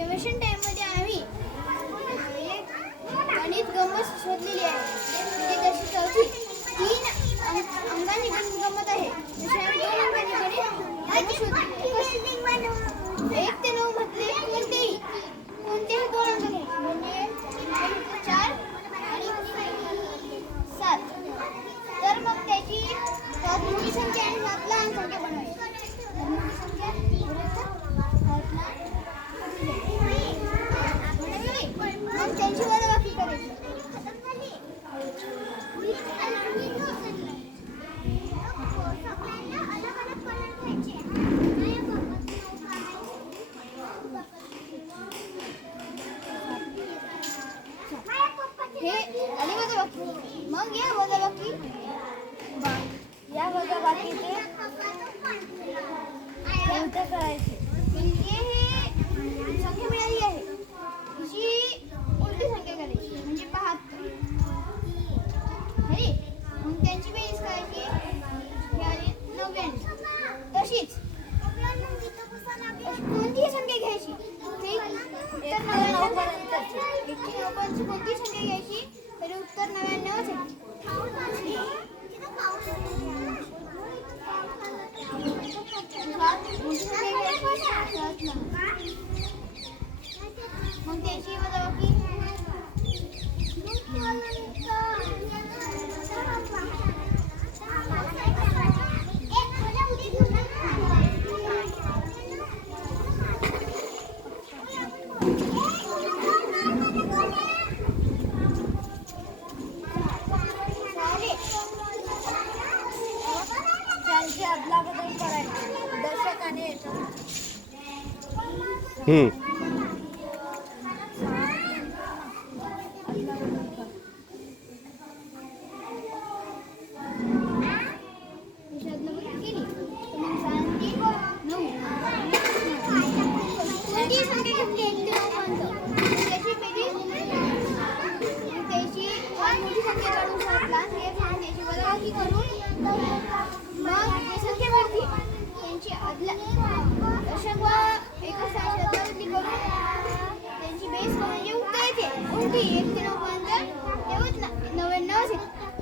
Innovation टाइममध्ये आम्ही एक गणित गंमत शोधलेली आहे. म्हणजे जशी चौथी 3 अंगांनी गंमत आहे, जशी आम्ही 2 अंगांनी गणित शोधली. 1 ते 9 मधले कोणतेही 2 अंक घ्यायचे, म्हणजे 4 आणि 7. तर मग त्याची मोठी संख्या आणि 7 लहान संख्या बनवायची. मोठी संख्या मग त्यांची वजाबाकी करायची. हे आली वजाबाकी. मग या वजाबाकीचे कोणते करायचे, म्हणजे हे संख्या मिळाली आहे जी उलटी संख्या करायची, म्हणजे 72. मग त्यांची बेरीज करायची, हे आली 99. तशीच कोणतीही संख्या घ्यायची, उत्तर 99 पर्यंत कोणतीही संख्या घ्यायची तरी उत्तर 99 च. मग त्याची वजाबाकी त्यांची अदलाबदल करायची दशकाने येतं. त्यांची बेस म्हणजे उत्तर येते.